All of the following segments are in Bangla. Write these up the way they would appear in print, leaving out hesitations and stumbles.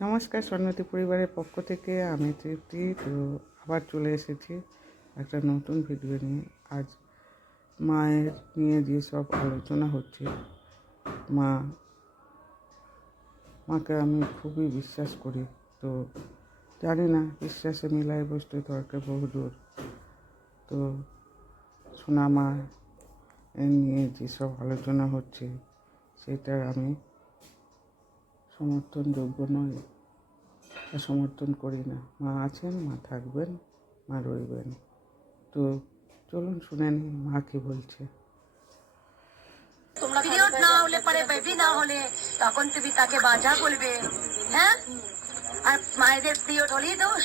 নমস্কার, স্বর্ণতি পরিবারের পক্ষ থেকে আমি তৃপ্তি। তো আবার চলে এসেছি একটা নতুন ভিডিও নিয়ে। আজ মায়ের নিয়ে যেসব আলোচনা হচ্ছে, মাকে আমি খুবই বিশ্বাস করি। তো জানি না, বিশ্বাসে মিলাই বসতে তর্কে বহুদূর। তো সোনা মা এর নিয়ে যেসব আলোচনা হচ্ছে সেটার আমি সমর্থনযোগ্য নয়, সমর্থন করি না। মা আছেন, মা থাকবেন, মা রইবেন। তো চলুন শুনে নিন মা কি বলছে। পিরিয়ড না হলে পরে বেবি না হলে তখন তুমি তাকে বাজা বলবে, হ্যাঁ? আর মায়েদের পিরিয়ড হলেই দোষ?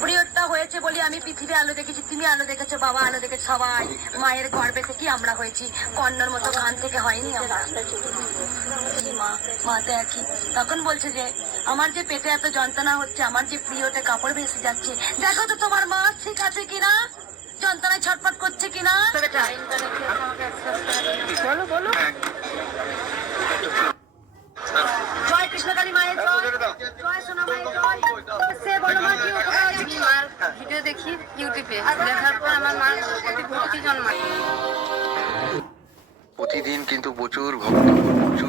পিরিয়ডটা হয়েছে বলে আমি পৃথিবী আলো দেখেছি, তুমি আলো দেখেছো, বাবা আলো দেখেছে, সবাই মায়ের গর্ভে থেকে আমরা হয়েছি, কন্যার মতো খান থেকে হয়নি আমরা। মা তো একই। তখন বলছে যে আমার যে পেটে এত যন্ত্রণা হচ্ছে, আমার যে পিরিয়ডে কাপড় ভেসে যাচ্ছে, দেখো তো তোমার মা ঠিক আছে কিনা, যন্ত্রণায় ছটফট করছে কিনা। বলো বলো। জয় কৃষ্ণকালী মায়ের জয়, জয় সোনা মায়ের জয়। সে বলো মা কি উপকার হয়েছে? মার ভিডিও দেখি ইউটিউবে, দেখার পর আমার মার প্রতি ভক্তি জন্মায়। প্রতিদিন কিন্তু প্রচুর ভক্ত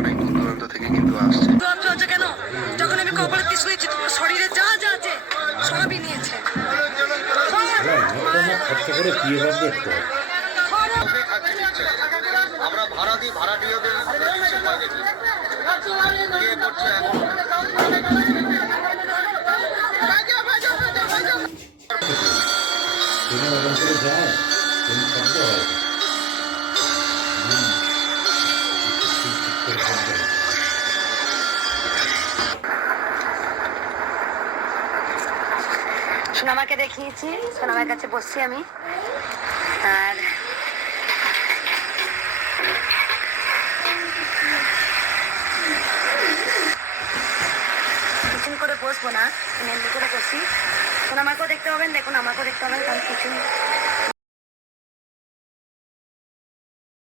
অনেক দূর দূরান্ত থেকে কিন্তু আসছে। কেন? যখন আমি কপালে টিস নিয়েছি, তোমার শরীরে যা যা আছে সবই নিয়েছে। আমরা ভাড়া দিই, ভাড়াটিয়াদের সোনামাকে দেখিয়েছি, সোনামার কাছে বসছি আমি। আর কিচেন করে বসবো না, এমনি করে বসি। সোনামাকেও দেখতে পাবেন, দেখুন আমাকেও দেখতে পাবেন, কারণ কিচেন